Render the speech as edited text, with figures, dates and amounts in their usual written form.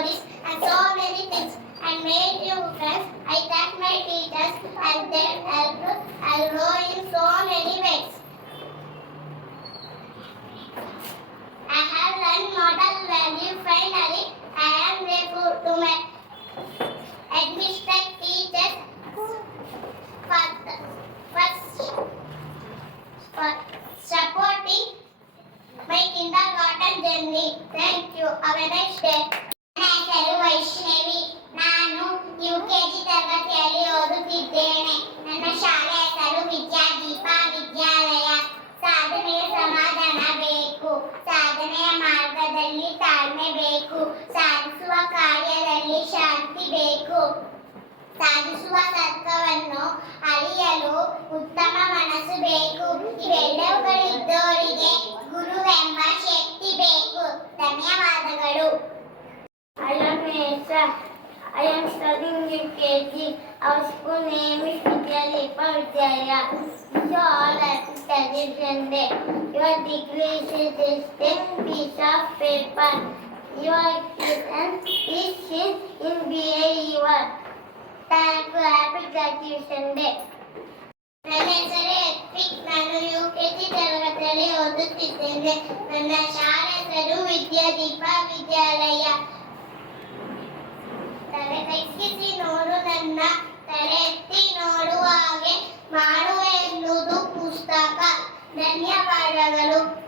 stories and so many things and made new friends. I thank my teachers and their help I grow in so many ways. I have learned model value. Finally, I am grateful to my administrative teachers for supporting my kindergarten journey. Thank you. Have a nice day. ನನ್ನ ಹೆಸರು ವೈಷ್ಣವಿ. ನಾನು UKG ತರಗತಿಯಲ್ಲಿ ಓದುತ್ತಿದ್ದೇನೆ. ನನ್ನ ಶಾಲೆ ಹೆಸರು ವಿದ್ಯಾದೀಪ ವಿದ್ಯಾಲಯ. ಸಾಧನೆಯ ಸಮಾಧಾನ ಬೇಕು, ಸಾಧನೆಯ ಮಾರ್ಗದಲ್ಲಿ ತಾಳ್ಮೆ ಬೇಕು, ಸಾಧಿಸುವ ಕಾರ್ಯದಲ್ಲಿ ಶಾಂತಿ ಬೇಕು, ಸಾಧಿಸುವ ತರ್ಕವನ್ನು ಅರಿಯಲು ಉತ್ತಮ ಮನಸ್ಸು ಬೇಕು. ಇವೆಲ್ಲವುಗಳಿದ್ದವರಿಗೆ ಗುರುವೆಂಬ ಶಕ್ತಿ ಬೇಕು. ಧನ್ಯವಾದಗಳು. I am Mesa. I am studying UKG. Our school name is Vidyalepa Vidyalaya. So all happy celebration day. Your degree is just a piece of paper. Your student is in BA. Thank you. Happy graduation day. ನನ್ನ ಹೆಸರು ಎತ್ವಿಕ್. ನಾನು UKG ತರಗತಿಯಲ್ಲಿ ಓದುತ್ತಿದ್ದೇನೆ. ನನ್ನ ಶಾಲೆ ಹೆಸರು ವಿದ್ಯಾದೀಪ ವಿದ್ಯಾಲಯ. ತಲೆ ತಗ್ಗಿಸಿ ನೋಡು, ನನ್ನ ತಲೆ ಎತ್ತಿ ನೋಡುವ ಹಾಗೆ ಮಾಡುವೆ ಎನ್ನುವುದು ಪುಸ್ತಕ. ಧನ್ಯವಾದಗಳು.